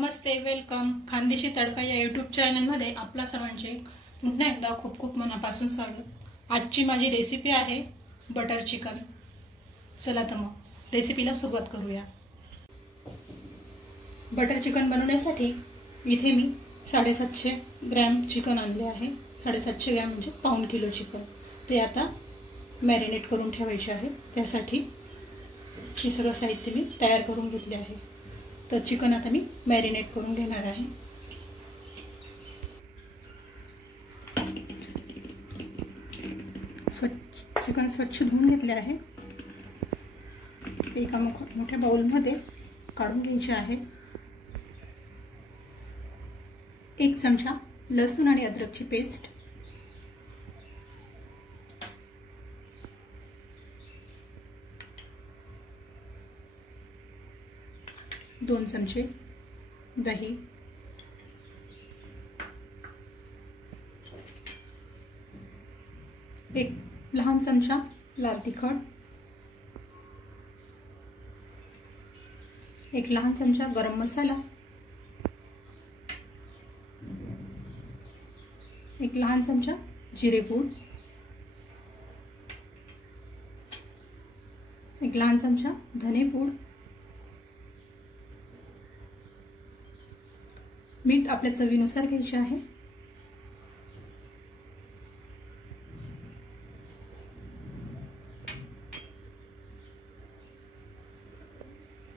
नमस्ते, वेलकम खानदेशी तडका या यूट्यूब चॅनलमध्ये आपल्या सर्वांचे पुन्हा एकदा खूप खूप मनापासून स्वागत। आजची माझी रेसिपी आहे बटर चिकन। चला तर मग रेसिपीला सुरुवात करूया। बटर चिकन बनवण्यासाठी इथे मी 750 ग्रॅम चिकन आणले आहे। 750 ग्रॅम म्हणजे पाऊण किलो चिकन। ते आता मॅरिनेट करून ठेवायचे आहे। त्यासाठी हे सगळं साहित्य मी तयार करून घेतले आहे। तर चिकन आता मी मॅरिनेट करून घेणार आहे। चिकन स्वच्छ धुवून घेतले आहे। एका मोठ्या बाउल मध्ये काढून घ्यायचे आहे। 1 चमचा लसूण आणि अद्रकची पेस्ट, 2 चमचे दही, 1 लहान चमचा लाल तिखट, 1 लहान चमचा गरम मसाला, 1 लहान चमचा जिरे पूड, 1 लहान चमचा धने पूड, मीठ आपल्या चवीनुसार घ्यायचे आहे।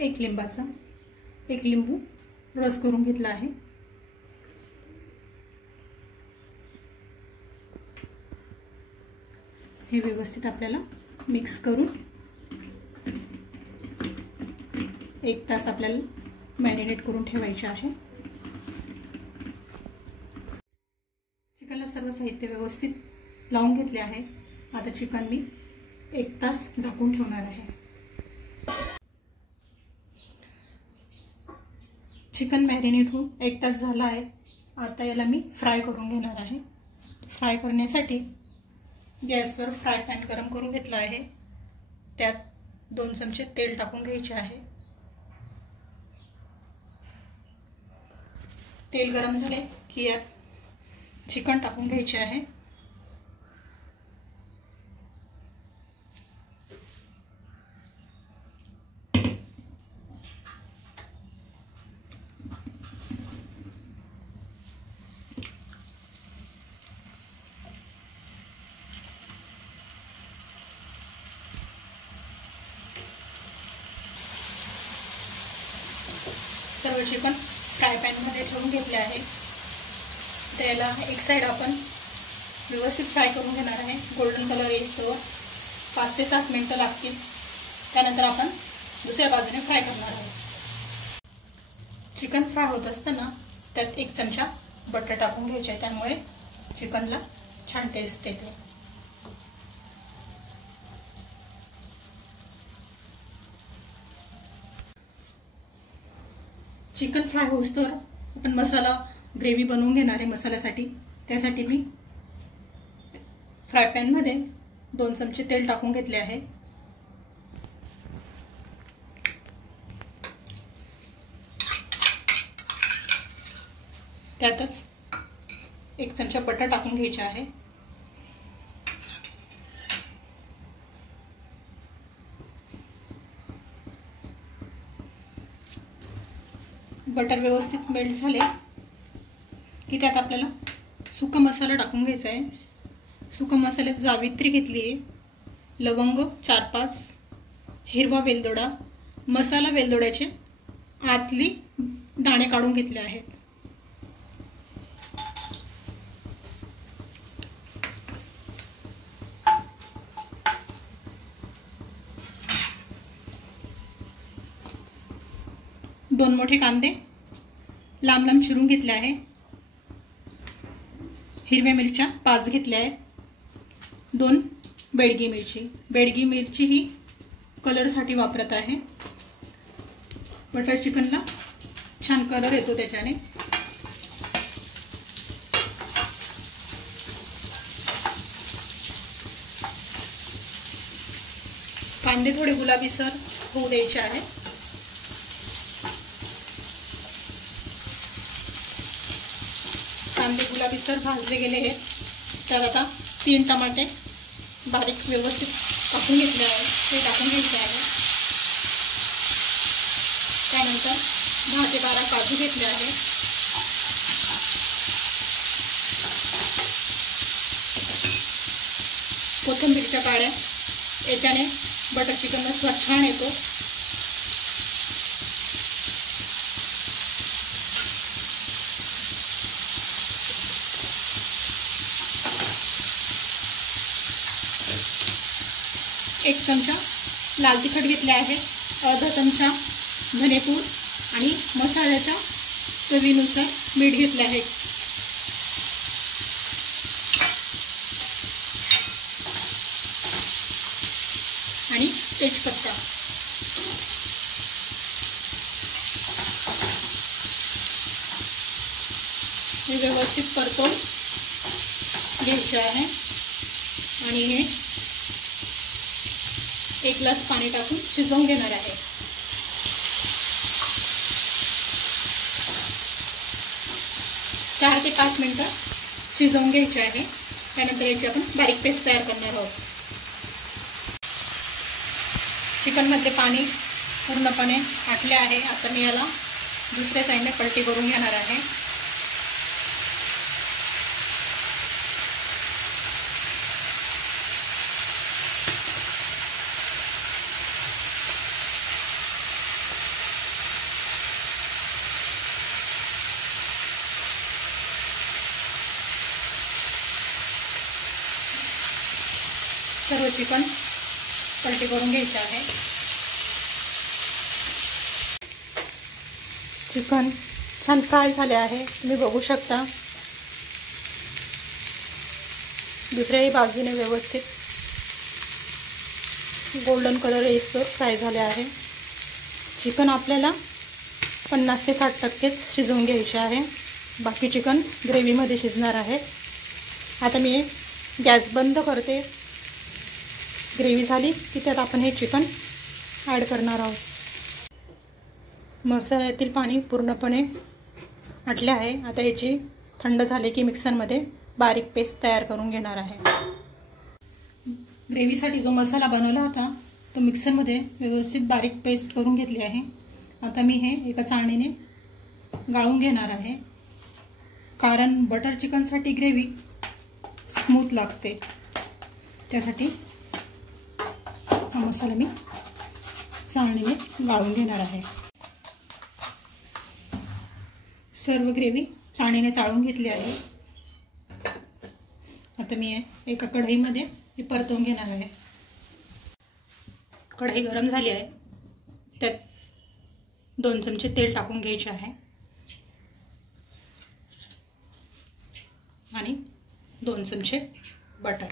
एक लिंबू रस करून घेतला आहे। हे व्यवस्थित आपल्याला मिक्स करून 1 तास आपल्याला मॅरिनेट करून ठेवायचे आहे। चिकनला सर्व साहित्य व्यवस्थित लावून घेतले आहे। आता चिकन मी 1 तास झाकून ठेवणार आहे। चिकन मॅरिनेट होऊन 1 तास झाला आहे। आता याला मी फ्राय करून घेणार आहे। फ्राय करण्यासाठी गॅसवर फ्राय पॅन गरम करून घेतला आहे। त्यात 2 चमचे तेल टाकून घ्यायचे आहे। तेल गरम झाले की यात चिकन टाकून घ्यायचे आहे। सर्व चिकन फ्राय पॅन मध्ये ठेवून घेतले आहे। त्याला एक साइड आपण व्यवस्थित फ्राय करून घेणार आहे। गोल्डन कलर येईस्तोवर 5 ते 7 मिनिटे लागतील। त्यानंतर आपण दुसऱ्या बाजूने फ्राय करणार आहोत। चिकन फ्राय होत असताना त्यात 1 चमचा बटर टाकून घ्यायचे, त्यामुळे चिकनला छान टेस्ट येते। चिकन फ्राय होईस्तोवर आपण मसाला ग्रेव्ही बनवून घेणार आहे। मसाल्यासाठी त्यासाठी मी फ्राय पॅन मध्ये 2 चमचे तेल टाकून घेतले आहे। त्यातच 1 चमचा बटर टाकून घ्यायचे आहे। बटर व्यवस्थित मेल्ट झाले की त्यात आपल्याला सुका मसाला टाकून घ्यायचा आहे। सुका मसाल्यात जावित्री घेतली आहे, लवंग 4-5, हिरवा वेलदोडा, मसाला वेलदोड्याचे आतली दाणे काढून घेतले आहेत। दोन मोठे कांदे लांब लांब चिरून घेतले आहे। हिरव्या मिरच्या 5 घेतल्या आहेत। 2 बेडगी मिरची ही कलर साठी वापरत आहे। बटर चिकनला छान कलर येतो त्याच्याने। कांदे थोडे गुलाबीसर होऊ द्यायचे आहेत। गुलाबीसर भाजले गेले आहेत. त्यात आता 3 टमाटे बारीक व्यवस्थित कापून घेतले आहेत, ते टाकून घ्यायचे आहे. त्यानंतर 10 ते 12 काजू घेतले आहेत. कोथिंबीरच्या काड्या, याच्याने बटर चिकनला स्वाद छान येतो. एक चमचा लाल तिखट घेतले आहे, अर्धा चमचा धनेपूड आणि मसाल्याच्या चवीनुसार मीठ घेतले आहे. आणि तेजपत्ता. हे व्यवस्थित परतून घ्यायचे आहे आणि हे 1 ग्लास पाणी टाकून शिजवून घेणार आहे. चार ते 5 मिनिटं शिजवून घ्यायचे आहे. त्यानंतर याची आपण बारीक पेस्ट तयार करणार आहोत. चिकनमधले पाणी पूर्णपणे आटले आहे. आता मी याला दुसऱ्या साईडने पलटी करून घेणार आहे. सर्व चिकन पलटी करून घ्यायचे आहे. चिकन छान फ्राय झाले आहे, तुम्ही बघू शकता. दुसऱ्याही बाजूने व्यवस्थित गोल्डन कलर येईस्तोवर फ्राय झाले आहे. चिकन आपल्याला 50 ते 60% शिजवून घ्यायचे आहे. बाकी चिकन ग्रेव्हीमध्ये शिजणार आहे. आता मी गॅस बंद करते. ग्रेव्ही झाली की त्यात आपण हे चिकन ॲड करणार आहोत. मसाल्यातील पाणी पूर्णपणे आटले आहे. आता याची थंड झाले की मिक्सरमध्ये बारीक पेस्ट तयार करून घेणार आहे. ग्रेव्हीसाठी जो मसाला बनवला होता तो मिक्सरमध्ये व्यवस्थित बारीक पेस्ट करून घेतली आहे. आता मी हे एका चाळणीने गाळून घेणार आहे, कारण बटर चिकनसाठी ग्रेव्ही स्मूथ लागते. त्यासाठी हा मसाला मी चाळणीने गाळून घेणार आहे. सर्व ग्रेव्ही चाळणीने चाळून घेतली आहे. आता मी एका कढईमध्ये हे परतवून घेणार आहे. कढई गरम झाली आहे. त्यात 2 चमचे तेल टाकून घ्यायचे आहे आणि 2 चमचे बटर.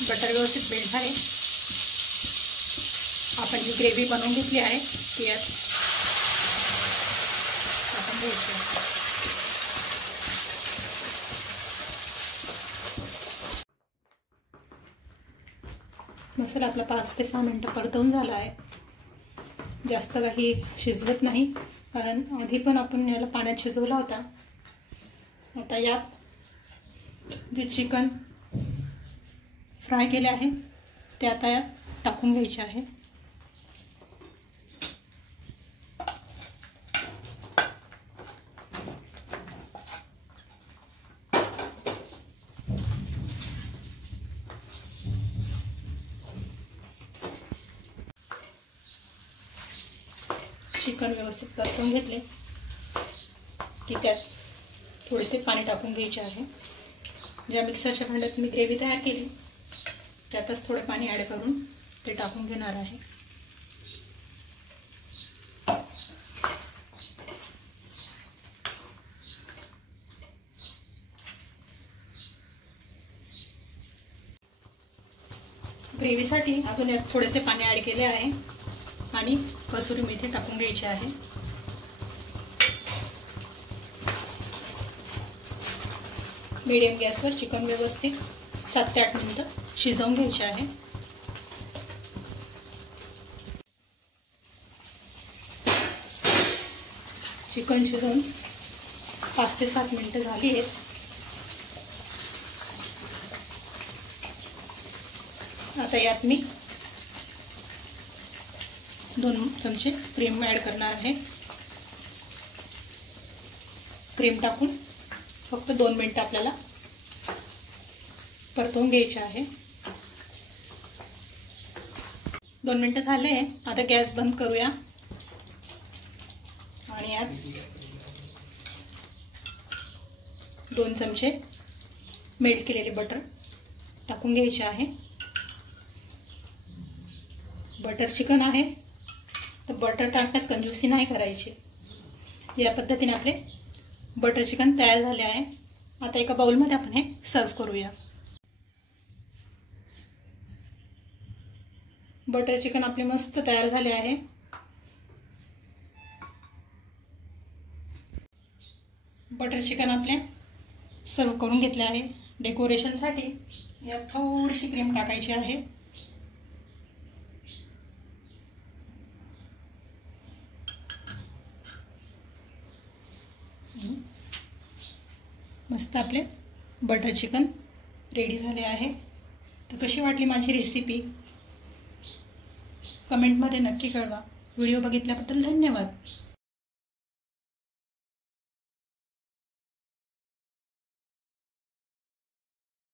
बटर व्यवस्थित मेल्ट झाले. आपण जी ग्रेव्ही बनवून घेतली आहे ती यात आपण घ्यायची. मसाला आपला 5 ते 6 मिनिटं परतवून झाला आहे. जास्त काही शिजवत नाही, कारण आधी पण आपण याला पाण्यात शिजवला होता. आता यात जे चिकन फ्राय केले आहे ते आता यात टाकून घ्यायचे आहे. चिकन व्यवस्थित परतून घेतले की त्यात थोडेसे पाणी टाकून घ्यायचे आहे. ज्या मिक्सरच्या भांड्यात मी ग्रेव्ही तयार केली त्यातच थोडे पाणी ॲड करून ते टाकून घेणार आहे. ग्रेव्हीसाठी अजून यात थोडेसे पाणी ॲड केले आहे आणि कसुरी मेथी टाकून घ्यायची आहे. मीडियम गॅसवर चिकन व्यवस्थित 7 ते 8 मिनिटं शिजवून घ्यायचे आहे. चिकन शिजवून 5 ते 7 मिनिटं झाली आहेत. आता यात मी 2 चमचे क्रीम ॲड करणार आहे. क्रीम टाकून फक्त 2 मिनिटं आपल्याला परतवून घ्यायचे आहे. 2 मिनिटं झाले. आता गॅस बंद करूया आणि यात 2 चमचे मेल्ट केलेले बटर टाकून घ्यायचे आहे. बटर चिकन आहे तर बटर टाकण्यात कंजूसी नाही करायची. या पद्धतीने आपले बटर चिकन तयार झाले आहे. आता एका बाउलमध्ये आपण हे सर्व करूया. बटर चिकन आपले मस्त तयार झाले आहे. बटर चिकन आपले सर्व करून घेतले आहे. डेकोरेशनसाठी यात थोडीशी क्रीम टाकायची आहे. मस्त आपले बटर चिकन रेडी झाले आहे. तर कशी वाटली माझी रेसिपी कमेंटमध्ये नक्की कळवा. व्हिडिओ बघितल्याबद्दल धन्यवाद.